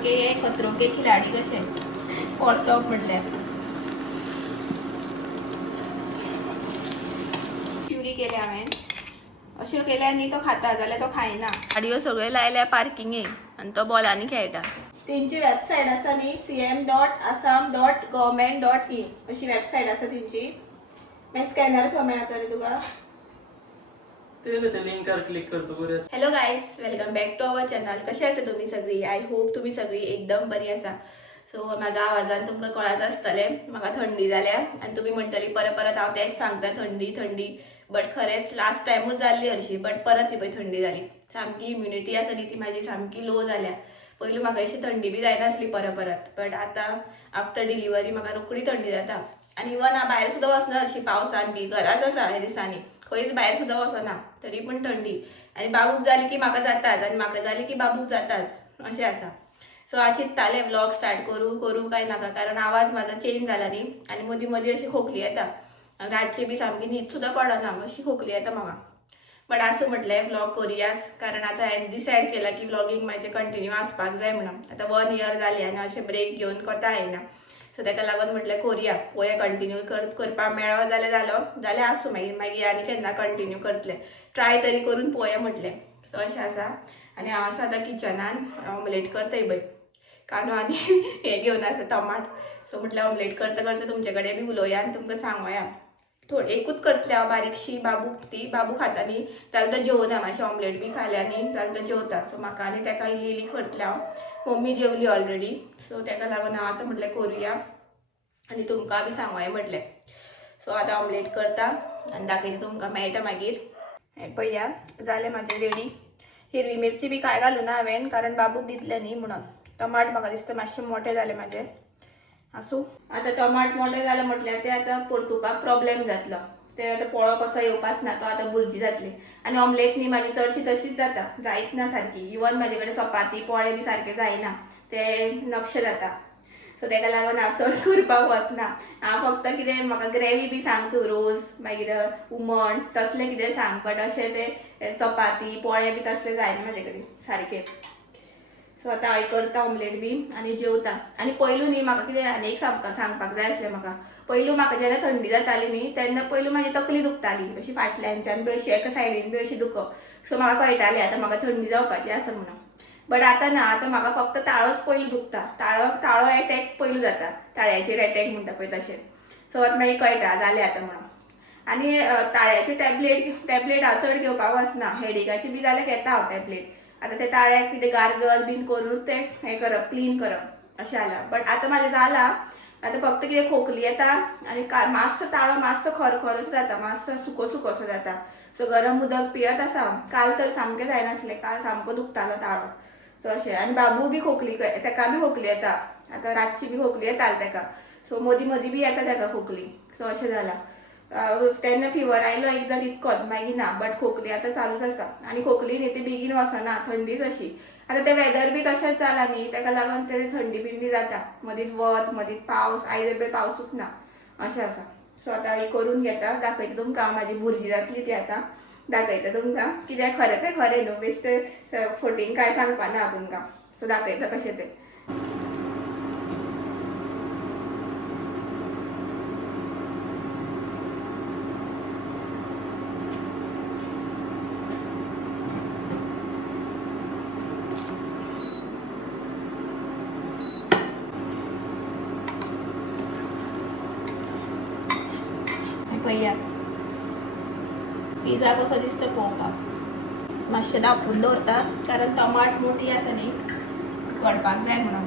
सामके हे खतरो के खिलाडी कशे परतप म्हटल्यार प्युरी केले हांवें अश्यो केल्यार न्ही तो खाता जाल्यार तो खायना। गाडयो सगळ्यो लायल्या पार्किंगेक आनी तो बॉलांनी खेळटा। तेंची वेबसायट आसा न्ही cm.assam.government.in अशी वेबसायट आसा तेंची। मागीर स्कॅनर खंय मेळटा रे तुका ते लिंकार क्लिक करतो बरे। Hello guys, welcome back to our channel. कशे आसा तुमी सगळी? आय होप तुमी सगळी एकदम बरी आसा। सो म्हाज्या आवाजान तुमकां कळत आसतलें म्हाका थंडी जाल्या आनी तुमी म्हणटली परत परत हांव तेच सांगता थंडी थंडी, बट खरेंच लास्ट टायमूच जाल्ली हरशी, बट परत ती पळय थंडी जाली। सामकी इम्युनिटी आसा न्ही ती म्हाजी सामकी लो जाल्या। पयलीं म्हाका अशी थंडी बी जायनासली परत परत, बट आतां आफ्टर डिलिव्हरी म्हाका रोखडी थंडी जाता। आनी इवन हांव भायर सुद्दां वचना हरशी पावसान बी, घराच आसा ह्या दिसांनी, खंयच भायर सुद्दां वचना तरी पूण थंडी। आनी बाबूक जाली की म्हाका जाताच आनी म्हाका जाली की बाबूक जाताच अशें आसा। सो हांव चिंत्तालें व्लॉग स्टार्ट करूं काय नाका, कारण आवाज म्हाजो चेंज जाला न्ही आनी मदीं मदीं अशी खोकली येता। रातची बी सामकी न्हीद सुद्दां पडना, अशी खोकली येता म्हाका। बट आसूं म्हटलें व्लॉग करुयाच, कारण आतां हांवें डिसायड केला की व्लॉगिंग म्हाजें कंटिन्यू आसपाक जाय म्हणून। आतां 1 इयर जालें आनी अशें ब्रेक घेवन कोता येना, सो ताका लागून म्हटलें करुया, पळोवया कंटिन्यू करपाक मेळ्ळो जाल्यार आसूं, मागीर आनी केन्ना कंटिन्यू करतलें, ट्राय तरी करून पळोवया म्हटलें। सो अशें आसा। आनी हांव आसा आतां किचनान ऑमलेट करताय पळय, कांदो आनी हे घेवन आसा टमाट। सो म्हटलें ऑमलेट करता करता तुमचे कडेन बी उलोवया आनी तुमकां सांगोया। एकूच करतलें हांव बारीकशी, बाबू खाता न्ही जाल्यार तो जेवना, मातशें ऑमलेट बी खाल्या न्ही जाल्यार तो जेवता। सो म्हाका आनी ताका इल्ली इल्ली करतलें हांव। मम्मी जेवली ऑलरेडी, सो ताका लागून हांव आतां म्हटलें करुया आनी तुमकां बी सांगोया म्हटलें। सो आतां ऑमलेट करता आनी दाखयता तुमकां, मेळटा मागीर। हें पळया जालें म्हाजें रेडी। हिरवी मिरची बी कांय घालूना हांवें, कारण बाबूक दितलें न्ही म्हणून। टमाट म्हाका दिसता मातशें मोठे जाले म्हाजे, आसूं। आतां टमाट मोठे जाले म्हटल्यार ते आतां परतुपाक प्रॉब्लेम जातलो, ते आतां पोळो कसो येवपाच ना, तो आतां भुर्जी जातली। आनी ऑमलेट न्ही म्हाजी चडशी तशीच जाता, जायत ना सारकी। इवन म्हाजे कडेन चपाती पोळे बी सारके जायना, ते नक्ष जाता। सो ताका लागून हांव चड करपाक वचना। हांव फक्त कितें म्हाका ग्रेवी बी सांग तूं, रोस मागीर हुमण तसलें कितें सांग, बट अशें ते चपाती पोळे बी तसलें जायना म्हाजे कडेन सारकें। सो आतां हांव करता ऑमलेट बी आनी जेवता। आनी पयलू न्ही म्हाका कितें आनी एक सांगपाक जाय आसलें म्हाका। पयलू म्हाका जेन्ना थंडी जाताली न्ही तेन्ना पयलू म्हाजी तकली दुखताली, अशी फाटल्यानच्यान बी अशी एका सायडीन बी अशी दुखप। सो म्हाका कळटालें आतां म्हाका थंडी जावपाची आसा म्हणून। बट आतां ना, आतां म्हाका फक्त ताळोच पयलू दुखता। ताळो एटॅक पयलू जाता, ताळ्याचेर एटॅक म्हणटा पळय तशें। सो आतां मागीर कळटा जालें आतां म्हणून। आनी ताळ्याची टॅबलेट हांव चड घेवपाक वचना, हेडेकाची बी जाल्यार घेता हांव टॅबलेट। आतां ते ताळ्याक कितें गार्गल बीन करून तें हें करप, क्लीन करप अशें जालां। बट आतां म्हाजें जालां, आतां फक्त कितें खोकली येता आनी मातसो ताळो मातसो खरखर असो जाता, मातसो सुको असो जाता। सो गरम उदक पियत आसा। काल तर सामकें जायनासलें, काल सामको दुखतालो ताळो। सो अशें। आनी बाबू बी खोकली, ताका बी खोकली येता, आतां रातची बी खोकली येताली ताका। सो मदीं मदीं बी येता ताका खोकली। सो अशें जालां। तेन्ना फिवर आयलो एकदां तितकोच, मागीर ना, बट खोकली आतां चालूच आसा। आनी खोकली न्ही ती बेगीन वचना, थंडीच अशी। आतां ते वेदर बी तशेंच जाला न्ही, ताका लागून ते थंडी बी जाता, मदींच वत मदींच पावस, आयज बी पावसूच ना अशें आसा। सो आतां हांव करून घेता, दाखयता तुमकां म्हाजी भुर्जी जातली ती आतां दाखयता तुमकां। कित्याक खरें तें खरें न्हू, बेश्ट फोटींग कांय सांगपाना हांव तुमकां। सो दाखयता कशें तें। पळया पिझ्झा कसो दिसता पळोवपाक। मातशें धांपून दवरता, कारण टमाट मोठी आसा न्ही, उकडपाक जाय म्हणून।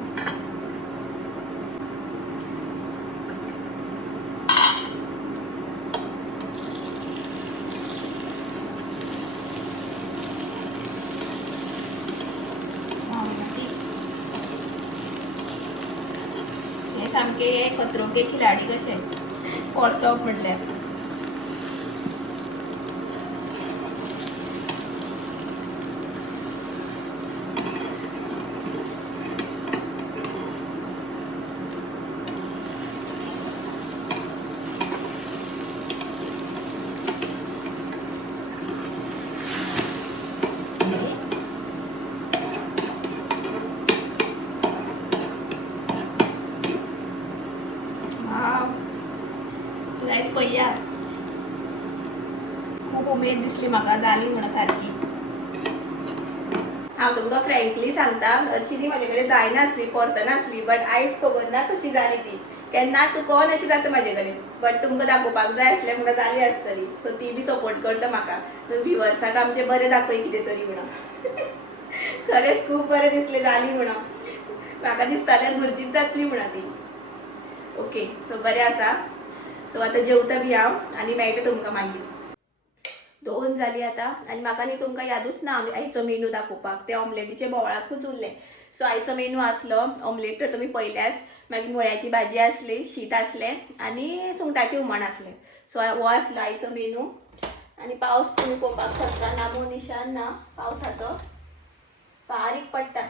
हे सामके हे खतरो के खिलाडी कशे परतप म्हटल्यार। गायस पळया खूप उमेद दिसली म्हाका जाली म्हणून सारकी. हांव तुमकां फ्रँकली सांगता, हरशीं म्हाजे कडेन जायनासली परतनासली, बट आयज खबर ना कशी जाली ती. केन्ना चुकोन अशी जाता म्हाजे कडेन, बट तुमकां दाखोवपाक जाय आसलें म्हणून जाली आसतली. सो ती बी सपोर्ट करता म्हाका, व्हिवर्साक आमचे बरें दाखय कितें तरी म्हणून. खरेंच खूब बरें दिसलें जाली म्हणून. म्हाका दिसतालें भुरजीच जातली म्हणून ती. ओके, सो बरें आसा. सो आतां जेवता बी हांव आनी मेळटा तुमकां मागीर. 2 जाली आतां आनी म्हाका न्ही तुमकां यादूच ना आयचो मेनू दाखोवपाक. ते ऑमलेटीचे बोवाळाकूच उरले. सो आयचो मेनू आसलो ऑमलेट तर तुमी पयल्याच, मागीर मुळ्याची भाजी आसली, शीत आसलें आनी सुंगटाचें हुमण आसलें. सो हो आसलो आयचो मेनू. आनी पावस तुमी पळोवपाक शकता, नामो निशान ना पावसाचो. बारीक पडटा.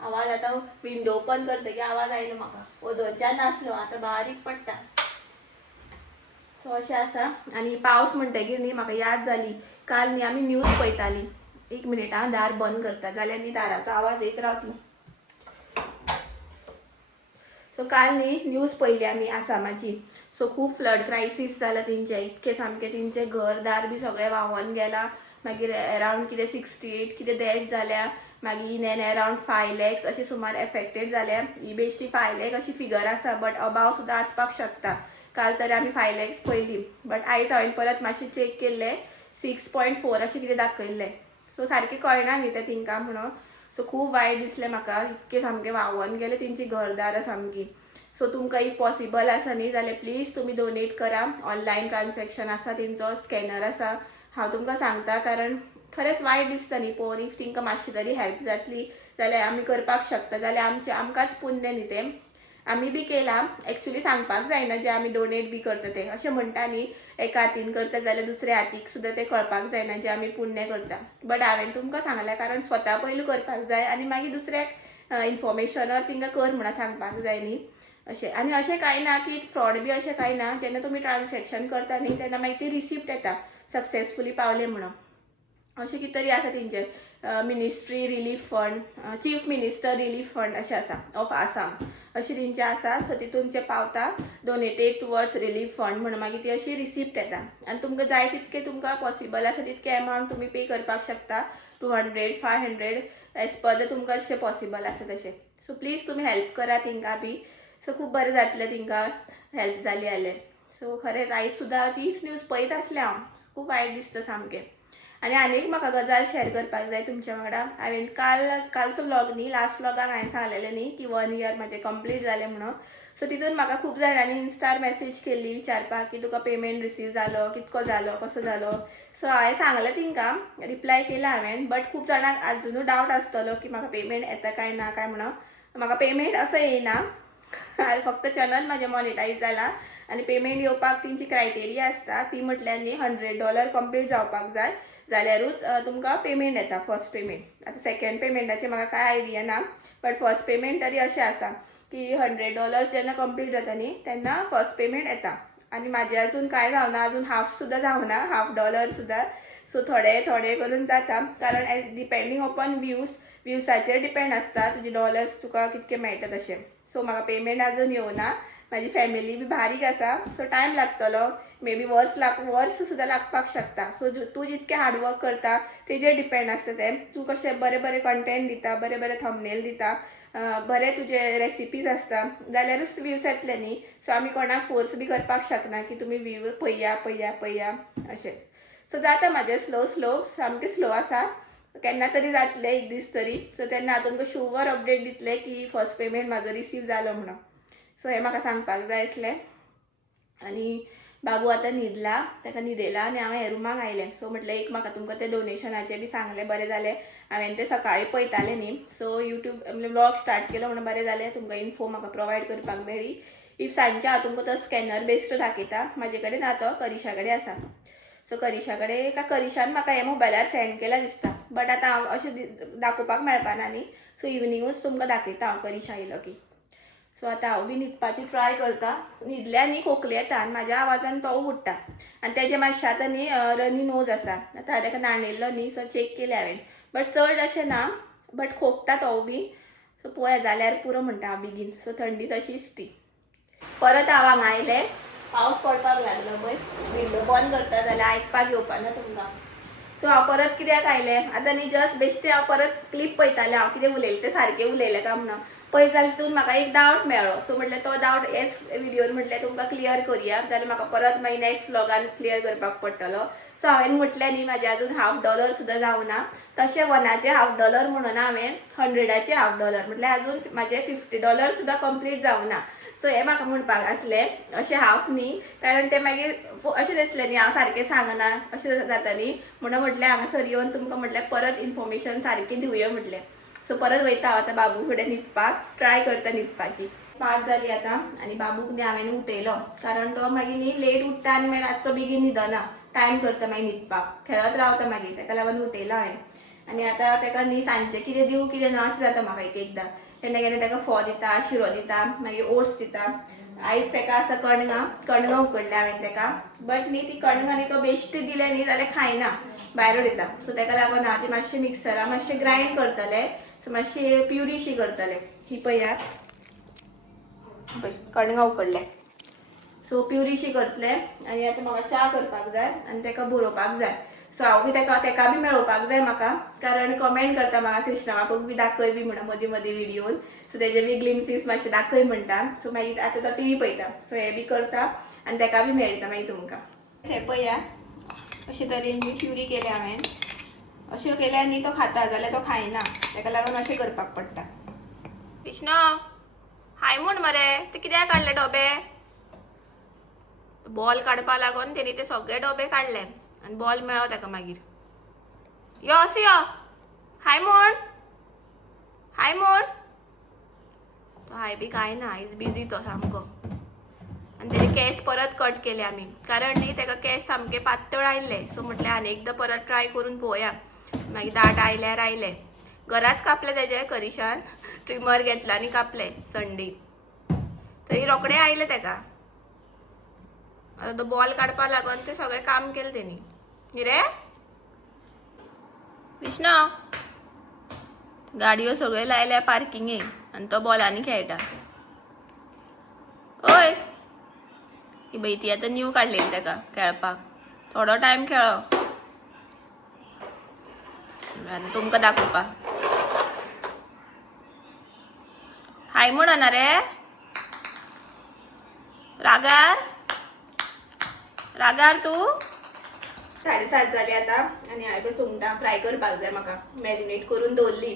आवाज आतां विंडो ओपन करतकीर आवाज आयलो म्हाका. ओदोरच्यान नासलो, आतां बारीक पडटा. सो अशें आसा. आनी पावस म्हणटकीर न्ही म्हाका याद जाली, काल न्ही आमी न्यूज पळयतालीं. 1 मिनीट हां, दार बंद करता जाल्यार न्ही दाराचो आवाज येत रावतलो. सो काल न्ही न्यूज पळयली आमी आसामाची. सो खूब फ्लड क्रायसीस जाला तेंचे, इतके सामके तेंचे घर दार बी सगळें व्हांवोन गेलां. मागीर अरावंड कितें 68 कितें डेथ जाल्या. मागीर इन एंड अरावंड 5 lakhs अशें सुमार एफेक्टेड जाल्या. ही बेश्टी 5 lakh अशी फिगर आसा, बट अबाव सुद्दां आसपाक शकता. काल तरी आमी 5 lakhs पळयली, बट आयज हांवें परत मातशें चॅक केल्लें 6.4 अशें कितें दाखयल्लें. सो सारकें कळना न्ही तें तिंकां म्हणून. सो खूब वायट दिसलें म्हाका, इतके सामके व्हांवोन गेले तेंची घरदारां सामकी. सो तुमकां इफ पॉसिबल आसा न्ही जाल्यार प्लीज तुमी डोनेट करा. ऑनलायन ट्रान्सॅक्शन आसा तेंचो, स्कॅनर आसा. हांव तुमकां सांगता कारण खरेंच वायट दिसता न्ही पळोवन. इफ तिंकां मातशी तरी हेल्प जातली जाल्यार आमी करपाक शकता, जाल्यार आमकांच पुण्य न्ही तें. आमी बी केलां. एक्चुली सांगपाक जायना जे आमी डोनेट बी करता तें. अशें म्हणटा न्ही एका हातीन करता जाल्यार दुसऱ्या हातीक सुद्दां तें कळपाक जायना जे आमी पुण्य करता. बट हांवें तुमकां सांगलें कारण स्वता पयलू करपाक जाय आनी मागीर दुसऱ्याक इन्फॉर्मेशन तिंकां कर म्हणून सांगपाक जाय न्ही अशें. आनी अशें कांय ना की फ्रॉड बी अशें कांय ना. जेन्ना तुमी ट्रान्सॅक्शन करता न्ही तेन्ना मागीर ती रिसिप्ट येता सक्सेसफुली पावलें म्हणून. अशें कितें तरी आसा तेंचें ministry relief fund, chief minister relief fund अशें आसा ऑफ आसाम अशें तेंचें आसा. सो तितून पावता डोनेटेड टुवर्ड्स रिलीफ फंड म्हणून मागीर ती अशी रिसिप्ट येता. आनी तुमकां जाय तितके तुमकां पॉसिबल आसा तितके अमावंट तुमी पे करपाक शकता. 200, 500 एज पर द तुमकां अशें पॉसिबल आसा तशें. सो प्लीज तुमी हेल्प करा तिंकां बी. सो खूब बरें जातलें तिंकां हेल्प जाली जाल्यार. सो खरेंच आयज सुद्दां तीच न्यूज पळयत आसलें हांव. खूब वायट दिसता सामकें. आनी एक म्हाका गजाल शेअर करपाक जाय तुमच्या वांगडा. हांवें कालचो व्लॉग न्ही, लास्ट व्लॉगाक हांवें सांगलेलें न्ही की 1 year म्हाजें कंप्लीट जालें म्हणून. सो तितून म्हाका खूब जाणांनी इन्स्टार मॅसेज केल्ली विचारपाक की तुका पेमेंट रिसीव जालो, कितको जालो, कसो जालो. सो हांवें सांगलें तिंकां, रिप्लाय केला हांवें. बट खूब जाणांक आजुनूय डावट आसतलो की म्हाका पेमेंट येता काय ना काय म्हणून. म्हाका पेमेंट असो येयना. फक्त चॅनल म्हाजें मॉनिटायज जालां आनी पेमेंट येवपाक तेंची क्रायटेरिया आसता. ती म्हटल्यार न्ही $100 कंप्लीट जावपाक जाय जाल्यारूच तुमकां पेमेंट येता, फर्स्ट पेमेंट. आतां सेकंड पेमेंटाचें म्हाका कांय आयडिया ना, बट फर्स्ट पेमेंट तरी अशें आसा की $100 जेन्ना कंप्लीट जाता न्ही तेन्ना फर्स्ट पेमेंट येता. आनी म्हाजें अजून कांय जावना, अजून हाफ सुद्दां जावना, $1/2 सुद्दां. सो थोडे करून जाता कारण डिपेंडींग अपॉन व्ह्यूसाचेर डिपेंड आसता तुजे डॉलर्स तुका कितके मेळटा तशें. सो म्हाका पेमेंट अजून येवना. म्हाजी फॅमिली बी बारीक आसा, सो टायम लागतलो. मे बी वर्स सुद्दां लागपाक शकता. सो तूं जितकें हार्डवर्क करता तेजेर डिपेंड आसता तें. तूं कशें बरें कंटेंट दिता, बरें थंबनेल दिता, बरें तुजे रेसिपीज आसता जाल्यारूच व्ह्यूज येतले न्ही. सो आमी कोणाक फोर्स बी करपाक शकना की तुमी व्ह्यू पळया अशें. सो जाता म्हाजें स्लो सामकें स्लो आसा. केन्ना तरी जातलें एक दीस तरी. सो तेन्ना हांव तुमकां शुवर अपडेट दितलें की फर्स्ट पेमेंट म्हाजो रिसीव जालो म्हणून. सो हें म्हाका सांगपाक जाय आसलें. आनी बाबू आतां न्हिदला, ताका न्हिदयला आनी हांव हे रुमाक आयलें. सो म्हटलें एक म्हाका तुमकां तें डोनेशनाचें बी सांगलें बरें जालें. हांवें तें सकाळीं पळयतालें न्ही, सो यूट्यूब व्लॉग स्टार्ट केलो म्हणून बरें जालें. तुमकां इन्फो म्हाका प्रोवायड करपाक मेळ्ळी. इफ सांजचे हांव तुमकां तो स्कॅनर बेस्ट दाखयता. म्हाजे कडेन ना तो, करिशा कडेन आसा. सो करिशा कडेन करिशान म्हाका हे मोबायलार सेंड केला दिसता. बट आतां हांव अशें दाखोवपाक मेळपाना न्ही, सो इवनिंगूच तुमकां दाखयता हांव करिशा येयलो की. सो आतां हांव बी न्हिदपाची ट्राय करता. न्हिदल्या न्ही खोकली येता आनी म्हाज्या आवाजान तो उठटा. आनी तेजें मातशें आतां न्ही रनी नोज आसा. आतां हांवें ताका नाणयल्लो न्ही, सो चॅक केलें हांवें. बट चड अशें ना, बट खोकता तो बी. सो पळोवया जाल्यार पुरो म्हणटा हांव बेगीन. सो थंडी तशीच ती. परत हांव हांगा आयलें पावस पडपाक लागलो पळय विंडो बंद करता जाल्यार आयकपाक येवपा ना तुमकां. सो हांव परत कित्याक आयलें आतां न्ही जस्ट बेश्टें हांव परत क्लिप पळयतालें हांव कितें उलयलें तें सारकें उलयलें काय म्हणून पळयत जाल्यार तितून म्हाका एक डावट मेळ्ळो. सो म्हटलें तो डावट हेच व्हिडियोन म्हटलें तुमकां क्लियर करुया जाल्यार म्हाका परत मागीर नेक्स्ट व्लॉगान क्लियर करपाक पडटलो. सो हांवें म्हटलें न्ही म्हाजें अजून $1/2 सुद्दां जावना तशें 1चे $1/2 म्हणून हांवें 100चे $1/2 म्हटल्यार अजून म्हाजे $50 सुद्दां कंप्लीट जावना. सो हें म्हाका म्हणपाक आसलें अशें हाफ न्ही कारण तें मागीर अशें दिसलें न्ही हांव सारकें सांगना अशें जाता न्ही म्हणून म्हटलें हांगासर येवन तुमकां म्हटलें परत इन्फॉर्मेशन सारकी दिवया म्हटलें. सो परत वयता हांव आतां बाबू फुडें न्हिदपाक ट्राय करता न्हिदपाची. 5 जाली आतां आनी बाबूक न्ही हांवें उठयलो कारण तो मागीर न्ही लेट उठता आनी मागीर रातचो बेगीन न्हिदना टायम करता मागीर न्हिदपाक खेळत रावता मागीर ताका लागून उठयलो हांवें. आनी आतां ताका न्ही सांजचें कितें दिवं कितें ना अशें जाता म्हाका एकदां. केन्ना केन्ना ताका फोव दिता शिरो दिता मागीर ओट्स दिता. आयज ताका आसा कणगां उकडल्या हांवें ताका बट न्ही ती कणगां न्ही तो बेश्टी दिले न्ही जाल्यार खायना भायर उडयता. सो ताका लागून हांव ती मातशें मिक्सरान मातशें ग्रायंड करतलें सो मातशी प्युरीशी करतलें. ही पळया पळय कणगां उकडले सो प्युरीशी करतलें आनी आतां म्हाका च्या करपाक जाय आनी ताका बरोवपाक जाय. सो हांव बी ताका बी मेळोवपाक जाय म्हाका कारण कमेंट करता म्हाका कृष्णावाकूक बी दाखय बी म्हणून मदीं मदीं व्हिडियोन. सो तेजे बी ग्लिम्सीस मातशे दाखय म्हणटा. सो मागीर आतां तो टीव्ही पळयता सो हें बी करता आनी ताका बी मेळटा मागीर तुमकां. हें पळया अशे तरेन बी प्युरी केले हांवें. अशें केल्यार न्ही तो खाता जाल्यार तो खायना ताका लागून अशें करपाक पडटा. कृष्णा हाय म्हूण मरे ते कित्याक काडले डोबे बॉल काडपा लागून तेणी ते सगळे डोबे काडले आनी बॉल मेळ्ळो ताका मागीर. यो असो यो हाय म्हूण हाय बी कांय ना इज बिजी तो सामको. आनी तेजे केस परत कट केले आमी कारण न्ही ताका केस सामके पातळ आयिल्ले. सो म्हटल्यार आनी एकदां परत ट्राय करून पळोवया मागीर दाट आयल्यार आयले. घराच कापले तेजे करिशान ट्रिमर घेतला आनी कापले संडी तरी रोखडे आयले ताका. आतां तो बॉल काडपा लागून ते सगळें काम केलें तेणी न्ही रे कृष्णा. गाडयो सगळ्यो लायल्या पार्किंगेक आनी तो बॉलांनी खेळटा. ओय ही बाई ती आतां न्यू काडलेली ताका खेळपाक थोडो टायम खेळो आनी तुमकां दाखोवपा. हाय म्हणना रे रागार तूं. 7:30 जाली आतां आनी हांवें पळय सुंगटां फ्राय करपाक जाय म्हाका मॅरिनेट करून दवरली.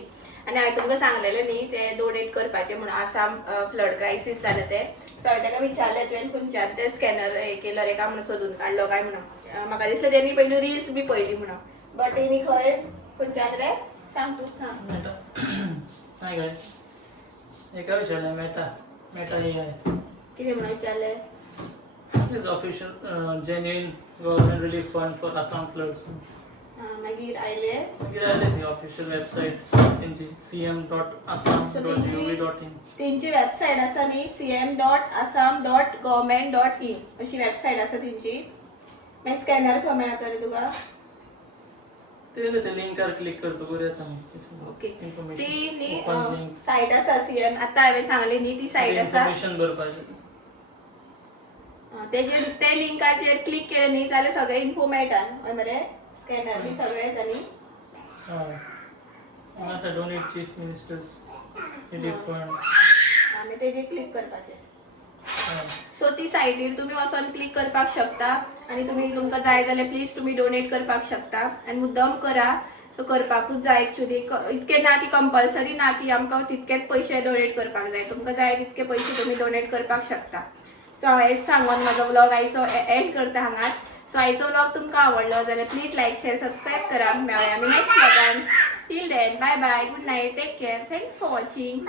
आनी हांवें तुमकां सांगलेलें न्ही ते डोनेट करपाचें म्हणून आसाम फ्लड क्रायसीस जालें तें. सो हांवें ताका विचारलें तुवें खंयच्यान तें स्कॅनर हें केलो रे काय म्हणून सोदून काडलो काय म्हणून. म्हाका दिसलें तेणी पयलीं रील्स बी पळयली म्हणून बट तेणी खंयच्यान रे सांग तूं सांग. हाय गाइस एका विचारलें मेटा AI कितें म्हणून विचारलें. is official genuine government relief fund for Assam floods. मागीर आयले ती ऑफिशियल वेबसाइट तेंची cm.assam.gov.in. तेंची वेबसाइट आसा न्ही cm.assam.government.in अशी वेबसाइट आसा तेंची. मागीर स्कॅनर खंय मेळटा रे तुका. ते लिंकार क्लिक करता बरें येता. ओके ती न्ही साइट आसा CM आतां हांवें सांगली न्ही ती साइट आसा. इन्फॉर्मेशन भरपाचें तेजेर ते लिंकाचेर क्लिक केलें न्ही जाल्यार सगळे इन्फो मेळटा मरे स्कॅनर बी सगळे येता न्ही. हांगासर donate chief ministers relief fund आमी तेजेर क्लिक करपाचें. सो ती सायटीर तुमी वचून क्लिक करपाक शकता आनी तुमकां जाय जाल्यार प्लीज तुमी डोनेट करपाक शकता आनी मुद्दम करा. सो करपाकूच जाय एक्चुली इतकें ना की कंपल्सरी ना की आमकां तितकेच पयशे डोनेट करपाक जाय. तुमकां जाय तितके पयशे तुमी डोनेट करपाक शकता. सो हांव हेच सांगून म्हाजो व्लॉग आयचो एंड करता हांगाच. सो आयचो व्लॉग तुमकां आवडलो जाल्यार प्लीज लायक शेअर सबस्क्रायब करा. मेळया आमी नेक्स्ट व्लॉगान. Till then bye bye good night take care thanks for watching.